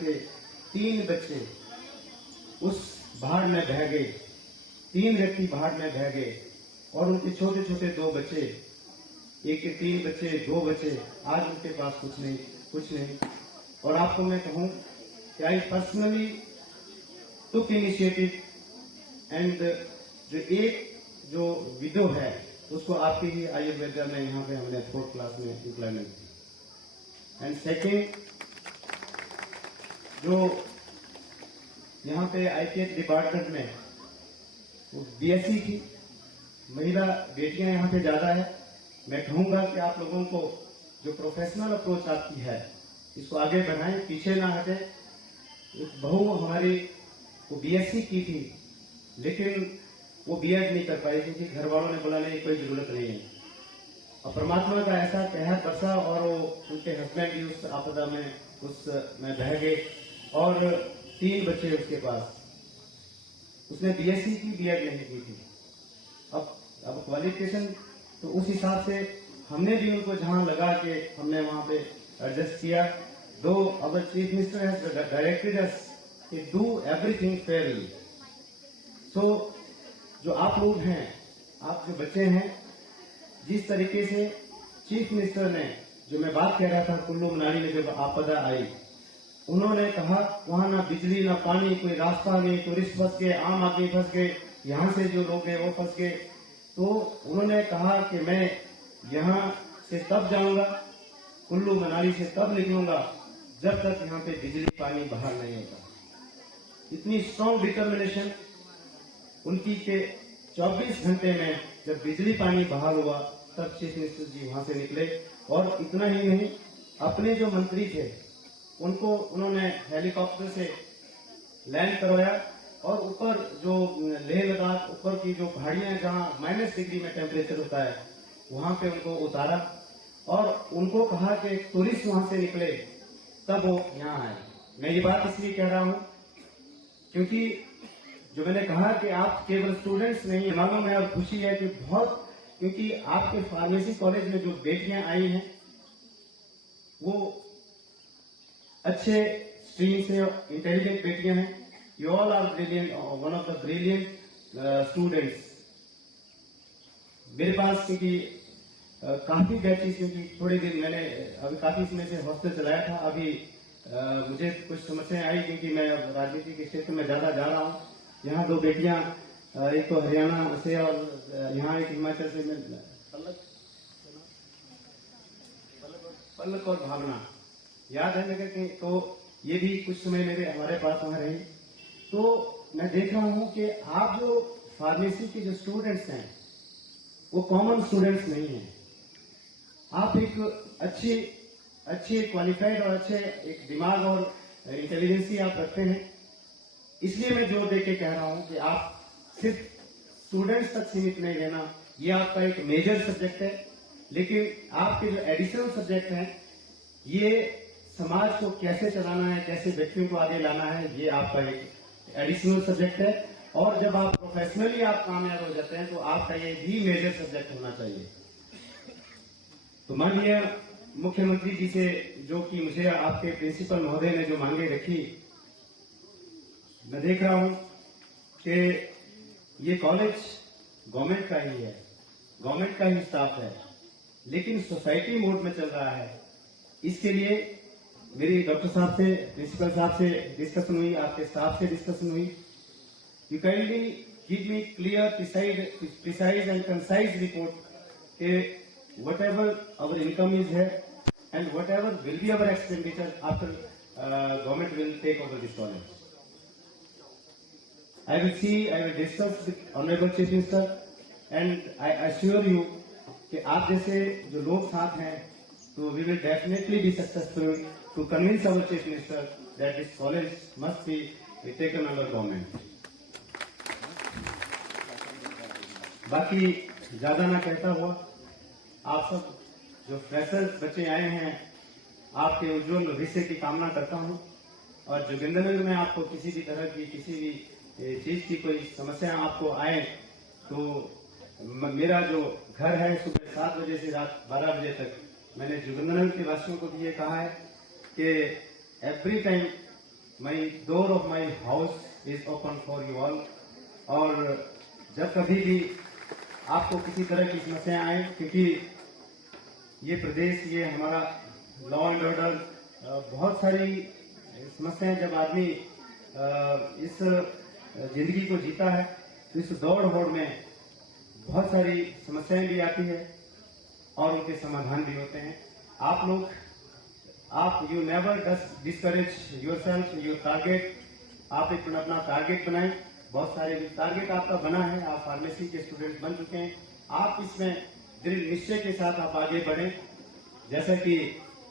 के 3 बच्चे उस बाढ़ में बह गए, 3 व्यक्ति बाढ़ में बह गए और उनके छोटे छोटे 2 बच्चे, एक के 3 बच्चे, 2 बच्चे, आज उनके पास कुछ नहीं। और आपको मैं कहूं कि I personally took initiative and जो विडो है उसको आपके ही आयुर्वेदा में यहाँ पे हमने 4th क्लास में इम्प्लॉयमेंट की। एंड सेकेंड, जो यहाँ पे आईपीएच डिपार्टमेंट में बीएससी की महिला बेटियां यहाँ पे ज्यादा है। मैं कहूंगा कि आप लोगों को जो प्रोफेशनल अप्रोच आपकी है इसको आगे बढ़ाएं, पीछे ना हटें। एक बहू हमारी वो बीएससी की थी लेकिन वो बीएड नहीं कर पाई क्योंकि घर वालों ने बोला नहीं, कोई जरूरत नहीं है। और परमात्मा का ऐसा कहर बरसा और वो उनके हस्बैंड भी उस आपदा में उसमें बह गए और 3 बच्चे उसके पास। उसने बीएससी की, बीएड नहीं की थी। अब क्वालिफिकेशन तो उस हिसाब से हमने भी उनको जहां लगा के हमने वहां पे एडजस्ट किया। दो अवर चीफ मिनिस्टर हैज डायरेक्टेड अस कि डू एवरीथिंग फेयरली। सो जो आप लोग हैं, आप जो बच्चे हैं, जिस तरीके से चीफ मिनिस्टर ने, जो मैं बात कह रहा था कुल्लू मनाली में जब आपदा आई, उन्होंने कहा वहां ना बिजली ना पानी, कोई रास्ता नहीं, टूरिस्ट फंस गए, आम आदमी फंस गए, यहां से जो लोग गए वो फंस गए। तो उन्होंने कहा कि मैं यहां से तब जाऊंगा, कुल्लू मनाली से तब निकलूंगा जब तक यहां पे बिजली पानी बाहर नहीं होता। इतनी स्ट्रांग डिटर्मिनेशन उनकी के 24 घंटे में जब बिजली पानी बहाल हुआ तब चीफ मिनिस्टर जी वहां से निकले। और इतना ही नहीं, अपने जो मंत्री थे उनको उन्होंने हेलीकॉप्टर से लैंड करवाया और ऊपर जो लेह लद्दाख ऊपर की जो पहाड़ियां जहां -डिग्री में टेम्परेचर होता है वहां पे उनको उतारा और उनको कहा कि टूरिस्ट वहां से निकले तब वो यहां आए। मैं ये बात इसलिए कह रहा हूं क्योंकि जो मैंने कहा कि आप केवल स्टूडेंट्स नहीं, मालूम है और खुशी है कि बहुत, क्योंकि आपके फार्मेसी कॉलेज में जो बेटियां आई हैं वो अच्छे स्ट्रीम से इंटेलिजेंट बेटियां हैं। You all are brilliant, one of the brilliant students. मेरे पास क्योंकि काफी बैचेस, क्योंकि थोड़े दिन मैंने अभी काफी समय से हॉस्टल चलाया था, अभी मुझे कुछ समस्याएं आई क्योंकि मैं अब राजनीति के क्षेत्र में ज्यादा जा रहा हूं। यहाँ 2 बेटियां, एक तो हरियाणा से और यहाँ एक हिमाचल से, पलक और भावना, याद है मेरे के, तो ये भी कुछ समय मेरे हमारे पास वहां रही। तो मैं देख रहा हूं कि आप जो फार्मेसी के जो स्टूडेंट्स हैं वो कॉमन स्टूडेंट्स नहीं हैं। आप एक अच्छे क्वालिफाइड और अच्छे एक दिमाग और इंटेलिजेंसी आप रखते हैं। इसलिए मैं जोर देके कह रहा हूं कि आप सिर्फ स्टूडेंट्स तक सीमित नहीं रहना, ये आपका एक मेजर सब्जेक्ट है, लेकिन आपके जो एडिशनल सब्जेक्ट हैं ये समाज को कैसे चलाना है, कैसे व्यक्तियों को आगे लाना है, ये आपका एक एडिशनल सब्जेक्ट है। और जब आप प्रोफेशनली आप कामयाब हो जाते हैं तो आपका ये भी मेजर सब्जेक्ट होना चाहिए। तो माननीय मुख्यमंत्री जी से, जो कि मुझे आपके प्रिंसिपल महोदय ने जो मांगे रखी, मैं देख रहा हूं कि ये कॉलेज गवर्नमेंट का ही है, गवर्नमेंट का ही स्टाफ है, लेकिन सोसाइटी मोड में चल रहा है। इसके लिए मेरी डॉक्टर साहब से, प्रिंसिपल साहब से डिस्कशन हुई, आपके स्टाफ से डिस्कशन हुई। You kindly give me clear, precise and concise report कि whatever our income is here and whatever will be our expenditure after government will take over this college. I will discuss with Honorable Chief Minister and I assure you कि आप जैसे जो लोग साथ हैं तो we will definitely be successful to convince our Chief Minister that this college must be taken under government. बाकी ज्यादा ना कहता हुआ, आप सब जो फ्रेशर्स बच्चे आए हैं, आपके उज्जवल भविष्य की कामना करता हूं। और जोगिंद्रनगर में आपको किसी भी तरह की, किसी भी चीज की कोई समस्या आपको आए तो मेरा जो घर है सुबह 7 बजे से रात 12 बजे तक, मैंने जोगिंद्रनगर के वासियों को भी ये कहा है कि every time my door of my house is open for you all. और जब कभी भी आपको किसी तरह की समस्याएं आए, क्योंकि ये प्रदेश, ये हमारा लॉ एंड ऑर्डर, बहुत सारी समस्याएं, जब आदमी इस जिंदगी को जीता है तो इस दौड़ होड़ में बहुत सारी समस्याएं भी आती है और उनके समाधान भी होते हैं। आप लोग, आप you never discourage your self, your target. आप एक अपना टारगेट बनाएं। बहुत सारे टारगेट आपका बना है, आप फार्मेसी के स्टूडेंट बन चुके हैं। आप इसमें दृढ़ निश्चय के साथ आप आगे बढ़ें। जैसा कि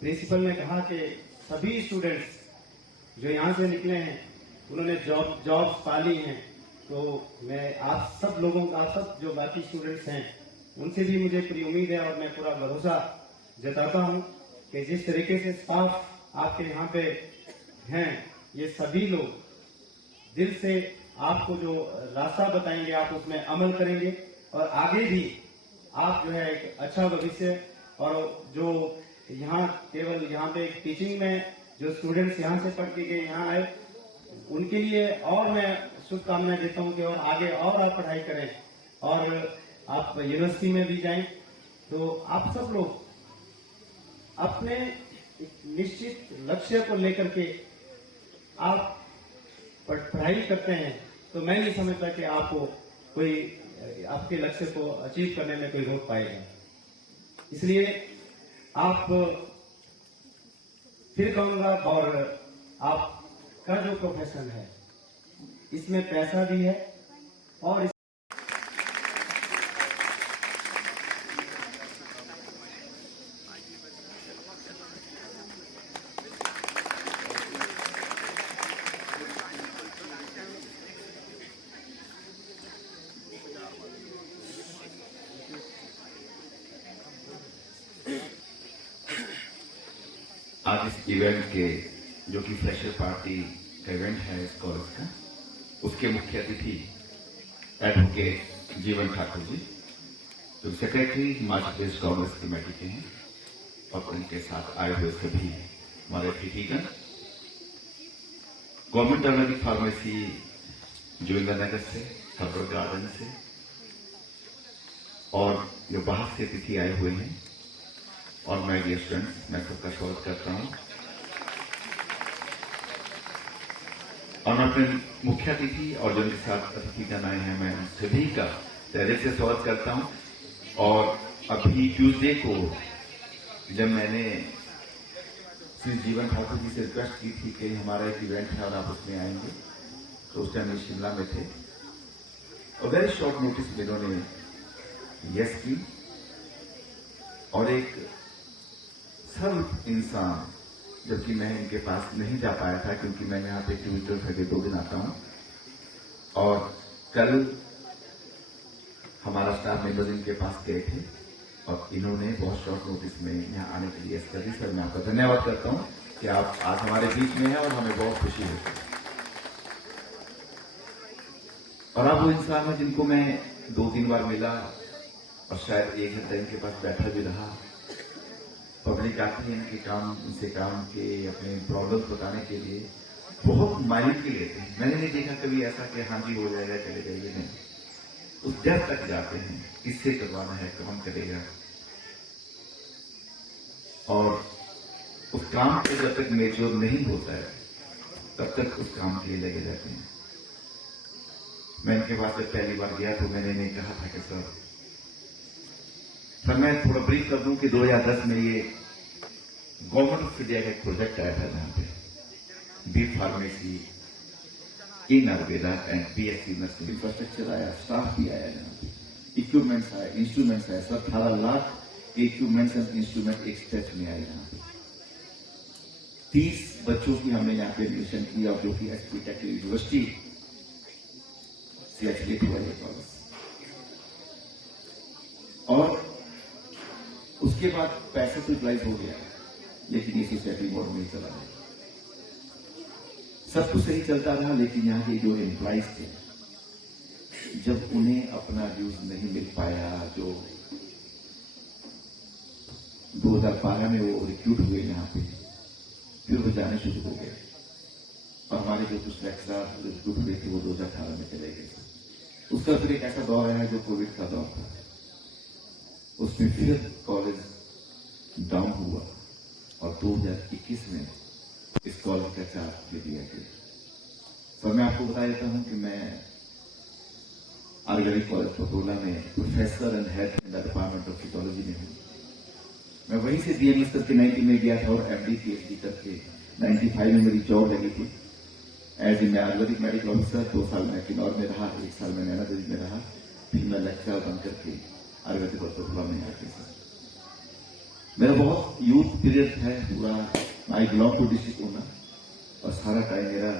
प्रिंसिपल ने कहा कि सभी स्टूडेंट्स जो यहाँ से निकले हैं उन्होंने जॉब्स पाली हैं, तो मैं आप सब लोगों का, सब जो बाकी स्टूडेंट्स हैं उनसे भी मुझे पूरी उम्मीद है और मैं पूरा भरोसा जताता हूं कि जिस तरीके से स्टाफ आपके यहाँ पे हैं, ये सभी लोग दिल से आपको जो रास्ता बताएंगे आप उसमें अमल करेंगे और आगे भी आप जो है एक अच्छा भविष्य, और जो यहाँ केवल यहाँ पे टीचिंग में जो स्टूडेंट्स यहाँ से पढ़ के यहाँ आए उनके लिए और मैं शुभकामनाएं देता हूँ कि और आगे और आप पढ़ाई करें और आप यूनिवर्सिटी में भी जाएं। तो आप सब लोग अपने एक निश्चित लक्ष्य को लेकर के आप पढ़ाई करते हैं, तो मैं नहीं समझता कि आपको कोई आपके लक्ष्य को अचीव करने में कोई रोक पाएगा। इसलिए आप फिर कहूंगा, और आपका जो प्रोफेशन है इसमें पैसा भी है और आज इस इवेंट के, जो कि फ्रेशर पार्टी का इवेंट है इस कॉलेज का, उसके मुख्य अतिथि एडवोकेट जीवन ठाकुर जी, जो सेक्रेटरी हिमाचल प्रदेश कांग्रेस कमेटी के हैं, और उनके साथ आए हुए सभी हमारे अतिथिगण, गवर्नमेंट ऑर्गेनिक फार्मेसी जोगिंद्रनगर से, हर्बल गार्डन से, और जो बाहर से अतिथि आए हुए हैं, और माय डियर स्टूडेंट्स, मैं सबका स्वागत करता हूं। और मैं अपने मुख्य अतिथि और जिनके साथ अतिथिगण आए हैं, मैं सभी का तहे से स्वागत करता हूं। और अभी ट्यूसडे को जब मैंने श्री जीवन ठाकुर जी से रिक्वेस्ट की थी कि हमारा एक इवेंट है और आप उसमें आएंगे, तो उस टाइम शिमला में थे और वेरी शॉर्ट नोटिस में इन्होंने यस की। और एक सरल इंसान, जबकि मैं इनके पास नहीं जा पाया था क्योंकि मैं यहाँ पे ट्यूटर करके 2 दिन आता हूँ, और कल हमारा स्टाफ मेंबर इनके पास गए थे और इन्होंने बहुत शॉर्ट नोटिस में यहाँ आने के लिए कर दी। सर, मैं आपका धन्यवाद करता हूँ कि आप आज हमारे बीच में हैं और हमें बहुत खुशी होती है। और आप वो इंसान है जिनको मैं 2-3 बार मिला और शायद 1 घंटा इनके पास बैठा भी रहा। पब्लिक आती है इनके काम, इनसे काम के अपने प्रॉब्लम बताने के लिए, बहुत माइंड के लेते हैं। मैंने नहीं देखा कभी ऐसा कि हाँ जी हो जाएगा चले जाइए, नहीं, उस डेथ तक जाते हैं, किससे करवाना है, कौन करेगा, और उस काम पे जब तक मेच्योर नहीं होता है तब तक उस काम के लिए लगे जाते हैं। मैं इनके पास जब पहली बार गया तो मैंने इन्हें कहा था कि सर मैं थोड़ा ब्रीफ कर दूं कि 2010 में ये गवर्नमेंट ऑफ इंडिया का एक प्रोजेक्ट आया था जहां पे B pharmacy in Ayurveda and BSc nursing infrastructure आया, स्टाफ भी आया, जहां पे इक्विपमेंट्स आए, इंस्ट्रूमेंट्स आए। सर 18 लाख के इक्विपमेंट्स एंड इंस्ट्रूमेंट एक स्टेच में आए। जहां पे 30 बच्चों की हमने यहाँ पे एडमिशन किया, और जो कि एसपी टेक यूनिवर्सिटी से एफिलिएट हुआ है कॉलेज। और उसके बाद पैसा तो यूटिलाइज हो गया, लेकिन ये सोसाइटी बोर्ड में चला गया। सब कुछ सही चलता रहा, लेकिन यहाँ के जो एम्प्लॉइज थे, जब उन्हें अपना ड्यूज नहीं मिल पाया, जो 2012 में वो रिक्रूट हुए यहाँ पे, फिर वो जाने शुरू हो गए। हमारे जो कुछ लेक्चरर जो हुए थे वो 2018 में चले गए थे। उसका फिर एक ऐसा दौर आया जो कोविड का दौर था, उसमें फिर कॉलेज डाउन हुआ और 2021 में इस कॉलेज का चार्ज दे दिया गया। तो मैं आपको बता देता हूं कि मैं आरगढ़ी कॉलेज पटोला में professor and head in the department of physiology में हूं। मैं वहीं से बीएमएस करके 90 में गया था और एमडी पीएचडी करके 95 में मेरी जॉब लगी थी as a Ayurvedic medical officer. 2 साल मैं किन्नौर में रहा, 1 साल मैं नैना देवी में रहा, फिर मैं लेक्चरर बन करके आयुर्वेदिक पटोला में आके सर। मेरा बहुत यूथ पीरियड है पूरा। I belong to district Una और सारा टाइम मेरा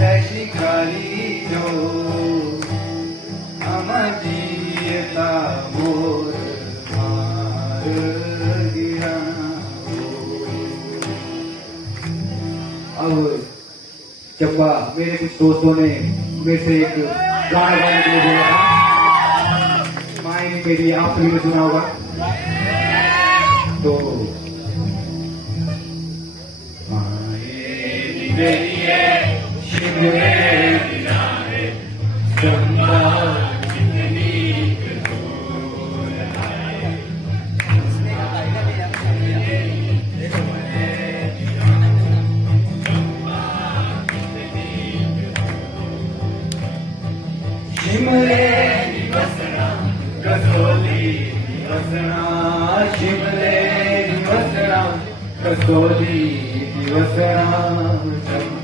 ऐसी खाली जो अमजीता मोर मार गिरा। अब चंबा मेरे कुछ दोस्तों ने मेरे से एक गाना गाने के लिए बोला था, माइन मेरी आप सभी ने सुना होगा। तो शिमले बसना कसोली बसना, शिमले बसना कसोली बसना।